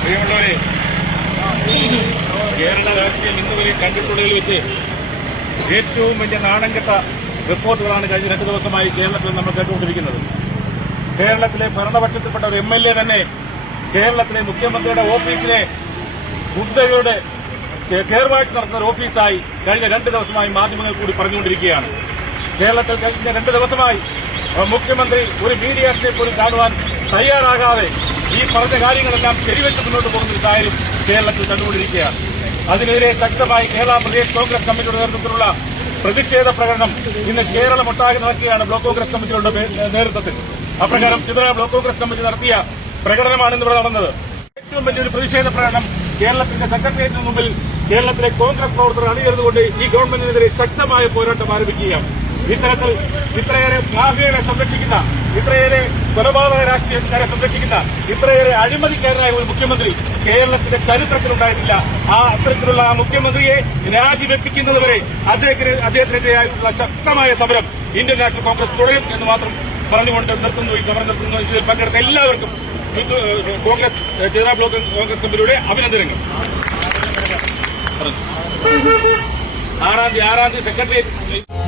പ്രിയമുള്ളവരെ, കേരള രാഷ്ട്രീയം ഇന്നുവരെ കണ്ടിട്ടുള്ളതിൽ വെച്ച് ഏറ്റവും വലിയ നാണംകെട്ട റിപ്പോർട്ടുകളാണ് കഴിഞ്ഞ 2 ദിവസമായി കേരളത്തിൽ നമ്മൾ കേട്ടുകൊണ്ടിരിക്കുന്നത്. കേരളത്തിലെ ഭരണപക്ഷത്തിൽപ്പെട്ട ഒരു MLA തന്നെ കേരളത്തിലെ മുഖ്യമന്ത്രിയുടെ ഓഫീസിലെ ഹുദ്ദയുടെ കെയർവായിട്ട് നടത്തുന്ന ഒരു ഓഫീസായി കഴിഞ്ഞ 2 ദിവസമായി മാധ്യമങ്ങൾ കൂടി പറഞ്ഞുകൊണ്ടിരിക്കുകയാണ്. കേരളത്തിൽ കഴിഞ്ഞ 2 ദിവസമായി മുഖ്യമന്ത്രി ഒരു മീഡിയയെ പോലും കാണുവാൻ തയ്യാറാകാതെ ഈ പറഞ്ഞ കാര്യങ്ങളെല്ലാം ശരിവെച്ച് മുന്നോട്ട് പോകുന്ന ഒരു സാഹചര്യം കേരളത്തിൽ കണ്ടുകൊണ്ടിരിക്കുകയാണ്. അതിനെതിരെ ശക്തമായി കേരള പ്രദേശ് കോൺഗ്രസ് കമ്മിറ്റിയുടെ നേതൃത്വത്തിലുള്ള പ്രതിഷേധ പ്രകടനം ഇന്ന് കേരളമൊട്ടാകെ നടക്കുകയാണ്. ബ്ലോക്ക് കോൺഗ്രസ് കമ്മിറ്റിയുടെ നേതൃത്വത്തിൽ അപ്രകാരം ത്രിപുര ബ്ലോക്ക് കോൺഗ്രസ് കമ്മിറ്റി നടത്തിയ പ്രകടനമാണ് ഇന്നിവിടെ നടന്നത്. ഏറ്റവും വലിയൊരു പ്രതിഷേധ പ്രകടനം കേരളത്തിന്റെ സെക്രട്ടേറിയറ്റിന് മുമ്പിൽ കേരളത്തിലെ കോൺഗ്രസ് പ്രവർത്തകർ അണിനിരന്നുകൊണ്ട് ഈ ഗവൺമെന്റിനെതിരെ ശക്തമായ പോരാട്ടം ആരംഭിക്കുകയാണ്. ഇത്തരത്തിൽ ഇത്രയേറെ മാഫിയകളെ സംരക്ഷിക്കുന്ന, ഇത്രയേറെ കൊലപാതക രാഷ്ട്രീയക്കാരെ സംരക്ഷിക്കുന്ന, ഇത്രയേറെ അഴിമതിക്കാരനായ ഒരു മുഖ്യമന്ത്രി കേരളത്തിന്റെ ചരിത്രത്തിലുണ്ടായിട്ടില്ല. അത്തരത്തിലുള്ള ആ മുഖ്യമന്ത്രിയെ രാജിവെപ്പിക്കുന്നതുവരെ അദ്ദേഹത്തിനെതിരെയായിട്ടുള്ള ശക്തമായ സമരം ഇന്ത്യൻ നാഷണൽ കോൺഗ്രസ് തുടരും എന്ന് മാത്രം പറഞ്ഞുകൊണ്ട് നിർത്തുന്നു. ഈ സമരം നിർത്തുന്നു. ഇതിൽ പങ്കെടുത്ത എല്ലാവർക്കും കോൺഗ്രസ് ത്രിപുര ബ്ലോക്ക് കോൺഗ്രസ് കമ്മിറ്റിയുടെ അഭിനന്ദനങ്ങൾ. 6-ാം തീയതി സെക്രട്ടേറിയറ്റ്